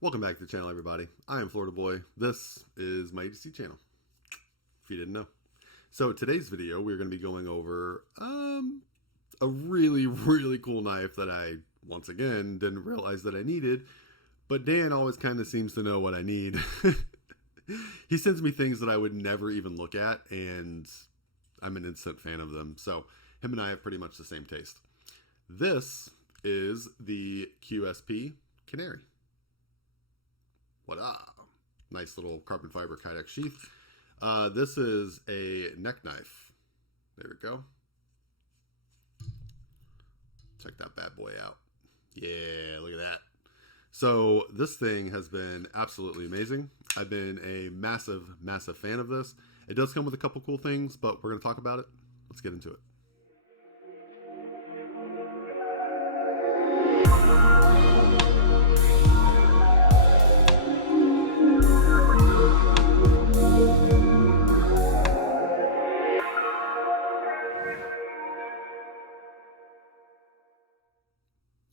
Welcome back to the channel, everybody. I am Florida Boy. This is my EDC channel, if you didn't know. So today's video, we're going to be going over a really cool knife that I, once again, didn't realize that I needed. But Dan always kind of seems to know what I need. He sends me things that I would never even look at, and I'm an instant fan of them. So him and I have pretty much the same taste. This is the QSP Canary. Nice little carbon fiber kydex sheath. This is a neck knife. There we go. Check that bad boy out. Yeah, look at that. So this thing has been absolutely amazing. I've been a massive fan of this. It does come with a couple cool things, but we're going to talk about it. Let's get into it.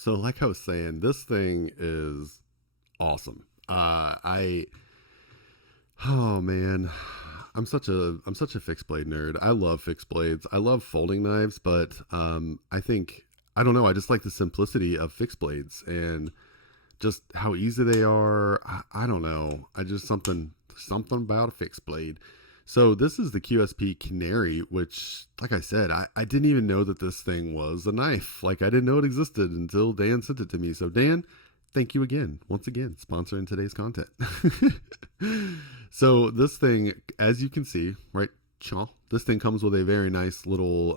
So like I was saying, this thing is awesome. Oh man, I'm such a fixed blade nerd. I love fixed blades. I love folding knives, but I don't know. I just like the simplicity of fixed blades and just how easy they are. I don't know. I just something about a fixed blade. So this is the QSP Canary, which, like I said, I didn't even know that this thing was a knife. Like, I didn't know it existed until Dan sent it to me. So Dan, thank you again, once again, sponsoring today's content. So this thing, as you can see, right, this thing comes with a very nice little,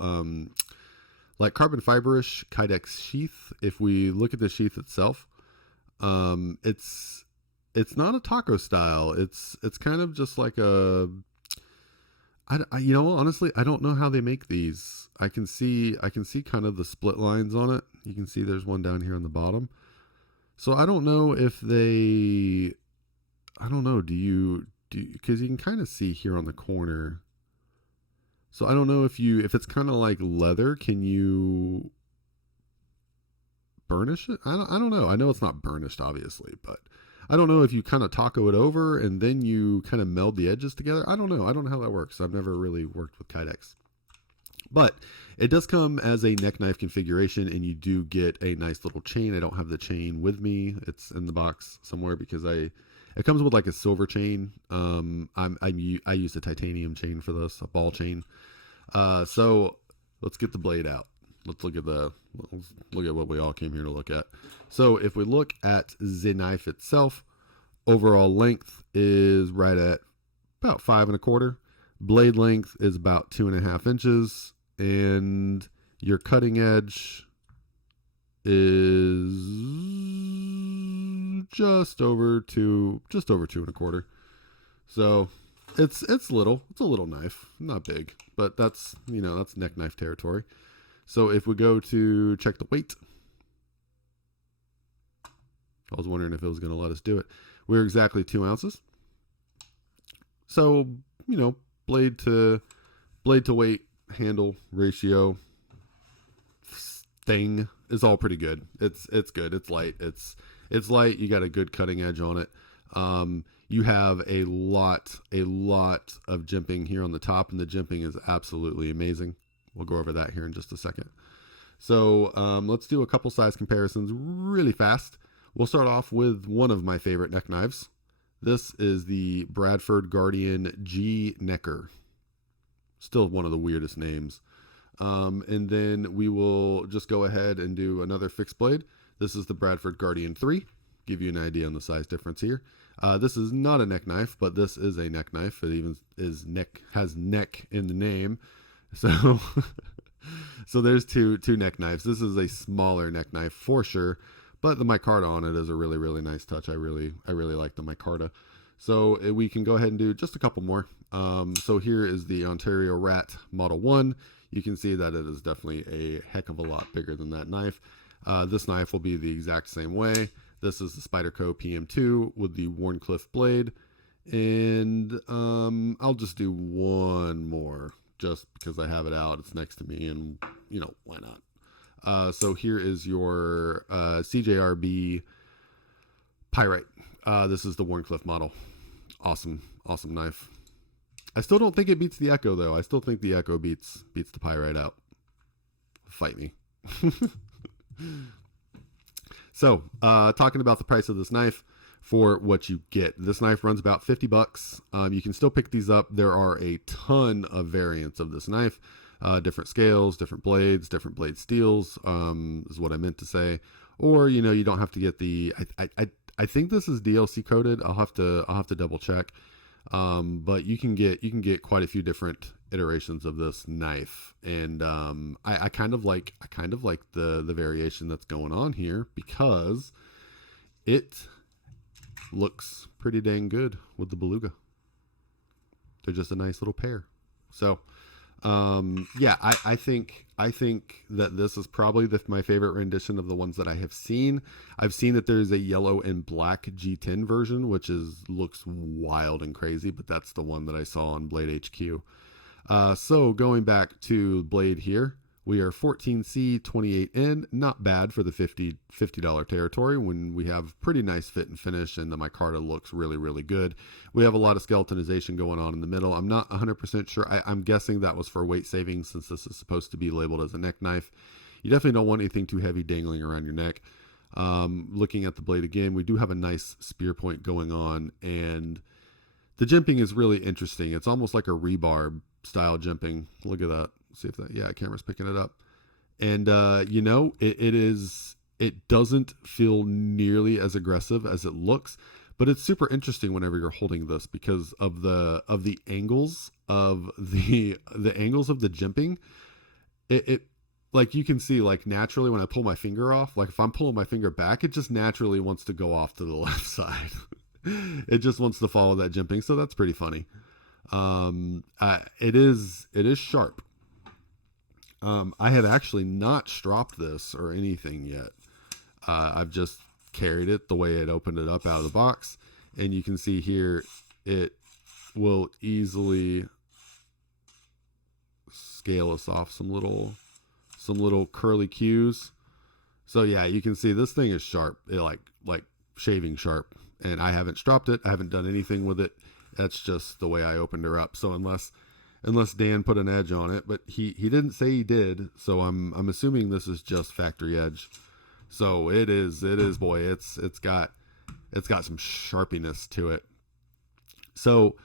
like carbon fiber-ish kydex sheath. If we look at the sheath itself, it's not a taco style. It's kind of just like a, honestly, I don't know how they make these. I can see kind of the split lines on it. You can see there's one down here on the bottom. So I don't know if they, because you can kind of see here on the corner. So I don't know if it's kind of like leather, can you burnish it? I don't know. I know it's not burnished, obviously, but I don't know if you kind of taco it over and then you kind of meld the edges together. I don't know. I don't know how that works. I've never really worked with kydex. But it does come as a neck knife configuration, and you do get a nice little chain. I don't have the chain with me. It's in the box somewhere because it comes with like a silver chain. I use a titanium chain for this, a ball chain. So let's get the blade out. Let's look at what we all came here to look at. So if we look at the knife itself, overall length is right at about 5 1/4. Blade length is about 2.5 inches, and your cutting edge is just over 2 1/4. So it's a little knife, not big, but that's neck knife territory. So if we go to check the weight, I was wondering if it was going to let us do it. We're exactly 2 ounces. So, blade to weight handle ratio thing is all pretty good. It's good. It's light. It's light. You got a good cutting edge on it. You have a lot of jimping here on the top, and the jimping is absolutely amazing. We'll go over that here in just a second. So let's do a couple size comparisons really fast. We'll start off with one of my favorite neck knives. This is the Bradford Guardian G Necker. Still one of the weirdest names. And then we will just go ahead and do another fixed blade. This is the Bradford Guardian 3. Give you an idea on the size difference here. This is not a neck knife, but this is a neck knife. It even has neck in the name. So there's two neck knives. This is a smaller neck knife for sure, but the micarta on it is a really nice touch. I really like the micarta. So we can go ahead and do just a couple more. So here is the Ontario Rat Model 1. You can see that it is definitely a heck of a lot bigger than that knife. This knife will be the exact same way. This is the Spyderco PM2 with the Wharncliffe blade. And I'll just do one more just because I have it out. It's next to me, and why not? So here is your CJRB Pyrite. This is the Wharncliffe model. Awesome knife. I still don't think it beats the Echo though. I still think the Echo beats the Pi right out. Fight me. So, talking about the price of this knife for what you get. This knife runs about $50. You can still pick these up. There are a ton of variants of this knife. Different scales, different blade steels, is what I meant to say. Or, you don't have to get the, I think this is DLC coded. I'll have to double check. But you can get quite a few different iterations of this knife. And, I kind of like the variation that's going on here because it looks pretty dang good with the Beluga. They're just a nice little pair. So, yeah, I think that this is probably my favorite rendition of the ones that I have seen. I've seen that there's a yellow and black G10 version, which looks wild and crazy, but that's the one that I saw on Blade HQ. So going back to Blade here, we are 14C, 28N, not bad for the $50 territory when we have pretty nice fit and finish and the micarta looks really, really good. We have a lot of skeletonization going on in the middle. I'm not 100% sure. I'm guessing that was for weight savings since this is supposed to be labeled as a neck knife. You definitely don't want anything too heavy dangling around your neck. Looking at the blade again, we do have a nice spear point going on and the jimping is really interesting. It's almost like a rebarb style jimping. Look at that. See if that, yeah, camera's picking it up. And, it doesn't feel nearly as aggressive as it looks, but it's super interesting whenever you're holding this because of the angles of the angles of the jimping. It like you can see, like naturally when I pull my finger off, like if I'm pulling my finger back, it just naturally wants to go off to the left side. It just wants to follow that jimping. So that's pretty funny. It is sharp. I have actually not stropped this or anything yet. I've just carried it the way it opened it up out of the box. And you can see here, it will easily scale us off some little curly cues. So yeah, you can see this thing is sharp, like shaving sharp. And I haven't stropped it. I haven't done anything with it. That's just the way I opened her up. So unless Dan put an edge on it, but he didn't say he did, so I'm assuming this is just factory edge. So it is boy, it's got some sharpiness to it. So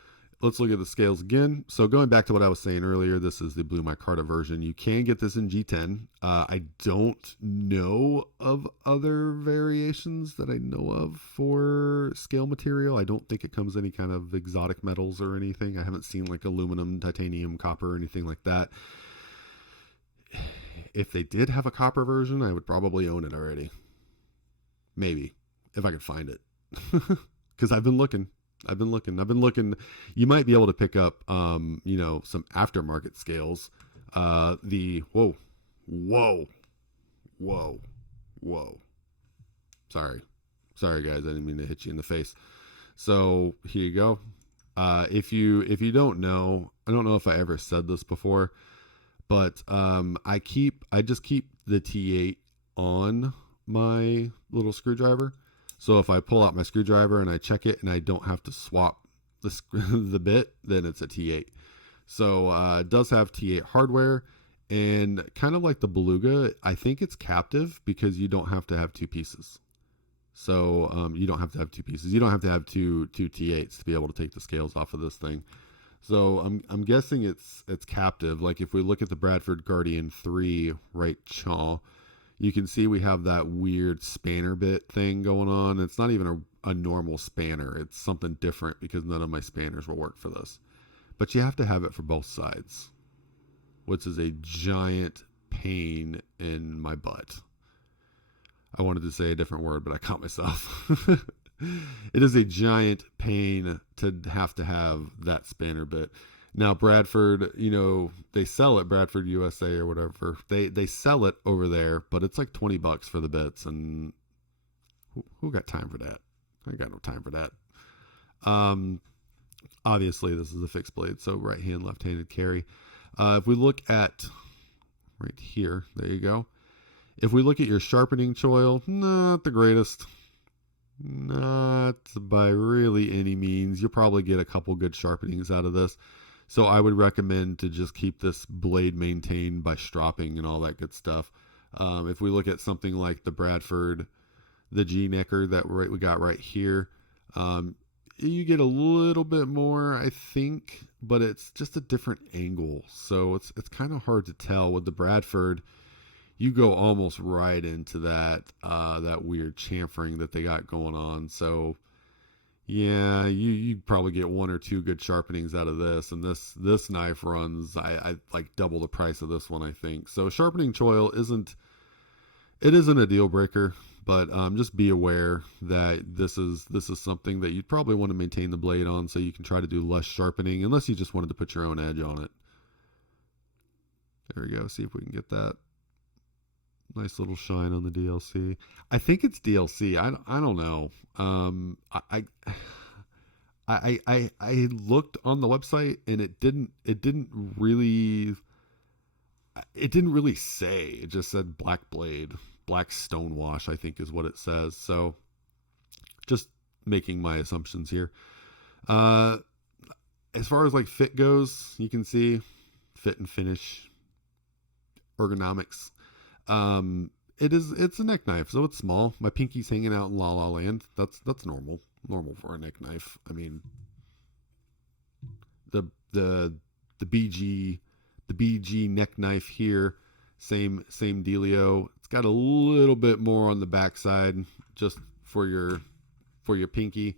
let's look at the scales again. So going back to what I was saying earlier, this is the blue micarta version. You can get this in G10. I don't know of other variations that I know of for scale material. I don't think it comes any kind of exotic metals or anything. I haven't seen like aluminum, titanium, copper, or anything like that. If they did have a copper version, I would probably own it already. Maybe, if I could find it. Because I've been looking. You might be able to pick up, some aftermarket scales. Whoa. Sorry guys. I didn't mean to hit you in the face. So here you go. If you don't know, I don't know if I ever said this before, but, I just keep the T8 on my little screwdriver. So if I pull out my screwdriver and I check it and I don't have to swap the bit, then it's a T8. So it does have T8 hardware, and kind of like the Beluga, I think it's captive because you don't have to have two pieces. So you don't have to have two pieces. You don't have to have two T8s to be able to take the scales off of this thing. So I'm guessing it's captive. Like if we look at the Bradford Guardian 3 right chaw, you can see we have that weird spanner bit thing going on. It's not even a normal spanner. It's something different because none of my spanners will work for this. But you have to have it for both sides, which is a giant pain in my butt. I wanted to say a different word, but I caught myself. It is a giant pain to have that spanner bit. Now, Bradford, they sell it, Bradford USA or whatever. They sell it over there, but it's like $20 for the bits. And who got time for that? I got no time for that. Obviously, this is a fixed blade, so right hand, left-handed carry. If we look at right here, there you go. If we look at your sharpening choil, not the greatest. Not by really any means. You'll probably get a couple good sharpenings out of this. So I would recommend to just keep this blade maintained by stropping and all that good stuff. If we look at something like the Bradford, the G-necker that we got right here, you get a little bit more, I think, but it's just a different angle. So it's kind of hard to tell. With the Bradford, you go almost right into that weird chamfering that they got going on. So yeah, you probably get one or two good sharpenings out of this, and this knife runs I like double the price of this one, I think. So sharpening choil isn't a deal breaker, but just be aware that this is something that you'd probably want to maintain the blade on, so you can try to do less sharpening, unless you just wanted to put your own edge on it. There we go. See if we can get that nice little shine on the DLC. I think it's DLC. I don't know. I looked on the website and it didn't really say. It just said black blade, black stonewash, I think is what it says. So just making my assumptions here. As far as like fit goes, you can see fit and finish, ergonomics. It's a neck knife, so it's small. My pinky's hanging out in La La Land. That's normal for a neck knife. I mean, the BG neck knife here, same dealio. It's got a little bit more on the backside just for your pinky,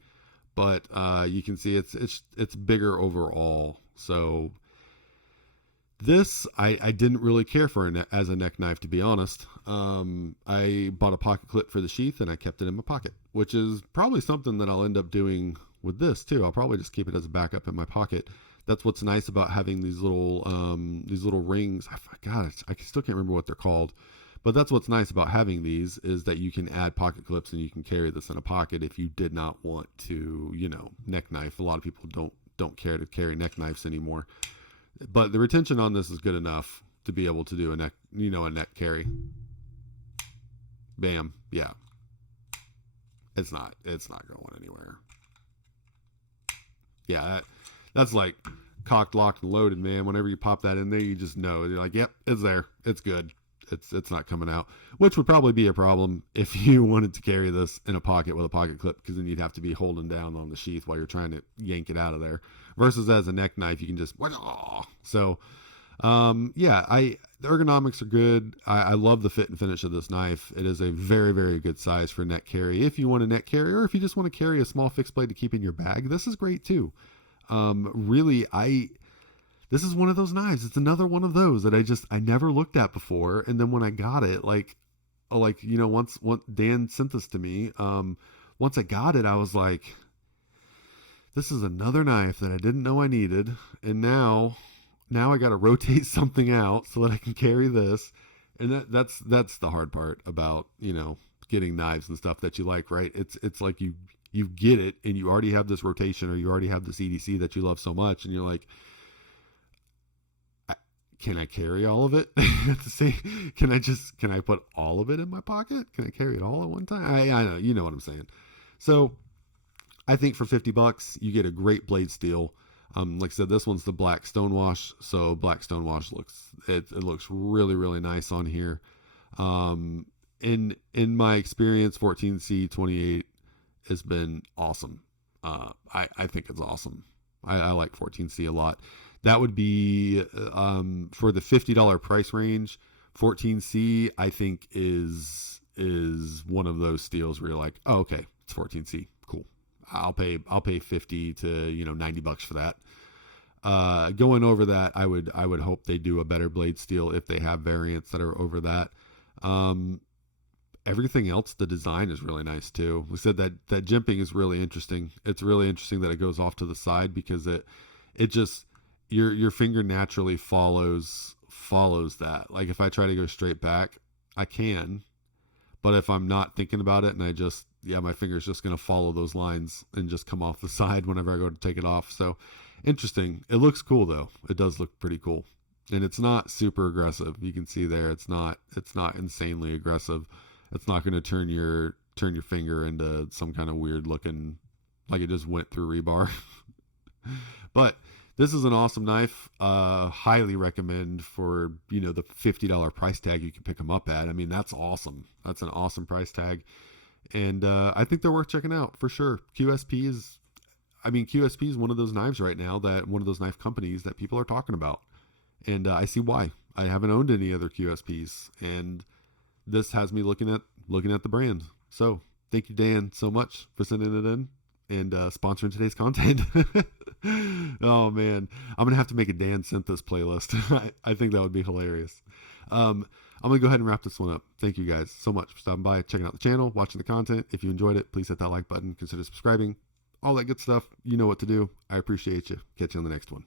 but you can see it's bigger overall. So this, I didn't really care for as a neck knife, to be honest. I bought a pocket clip for the sheath and I kept it in my pocket, which is probably something that I'll end up doing with this too. I'll probably just keep it as a backup in my pocket. That's what's nice about having these little rings. I still can't remember what they're called, but that's what's nice about having these, is that you can add pocket clips and you can carry this in a pocket if you did not want to, neck knife. A lot of people don't care to carry neck knives anymore. But the retention on this is good enough to be able to do a neck carry. Bam. Yeah. It's not going anywhere. Yeah, that's like cocked, locked, and loaded, man. Whenever you pop that in there, you just know. You're like, yep, it's there. It's good. It's not coming out, which would probably be a problem if you wanted to carry this in a pocket with a pocket clip, because then you'd have to be holding down on the sheath while you're trying to yank it out of there. Versus as a neck knife, you can just, so the ergonomics are good. I love the fit and finish of this knife. It is a very, very good size for neck carry. If you want a neck carry, or if you just want to carry a small fixed blade to keep in your bag, this is great too. This is one of those knives. It's another one of those that I never looked at before. And then when I got it, once Dan sent this to me, once I got it, I was like, this is another knife that I didn't know I needed. And now I got to rotate something out so that I can carry this. And that's the hard part about, getting knives and stuff that you like, right? It's like you get it and you already have this rotation, or you already have this EDC that you love so much. And you're like, can I carry all of it? Can I put all of it in my pocket? Can I carry it all at one time? I know, you know what I'm saying. So I think for $50, you get a great blade steel. Like I said, this one's the black stonewash. So black stonewash looks really, really nice on here. In my experience, 14C 28 has been awesome. I think it's awesome. I like 14C a lot. That would be for the $50 price range. 14C, I think, is one of those steals where you're like, oh, okay, it's 14C, cool. I'll pay $50 to $90 for that. Going over that, I would hope they do a better blade steel if they have variants that are over that. Everything else, the design is really nice too. We said that jimping is really interesting. It's really interesting that it goes off to the side, because it just, your finger naturally follows that. Like if I try to go straight back, I can, but if I'm not thinking about it and my finger's just going to follow those lines and just come off the side whenever I go to take it off. So interesting. It looks cool though. It does look pretty cool. And it's not super aggressive. You can see there, it's not insanely aggressive. It's not going to turn your finger into some kind of weird looking like it just went through rebar. But this is an awesome knife. Highly recommend for, the $50 price tag you can pick them up at. I mean, that's awesome. That's an awesome price tag. And I think they're worth checking out for sure. QSP is one of those knives right now, one of those knife companies that people are talking about. And I see why. I haven't owned any other QSPs, and this has me looking at the brand. So thank you, Dan, so much for sending it in and sponsoring today's content. Oh man, I'm gonna have to make a Dan sent this playlist. I think that would be hilarious. I'm gonna go ahead and wrap this one up. Thank you guys so much for stopping by, checking out the channel, watching the content. If you enjoyed it, please hit that like button, consider subscribing, all that good stuff. You know what to do. I appreciate you. Catch you on the next one.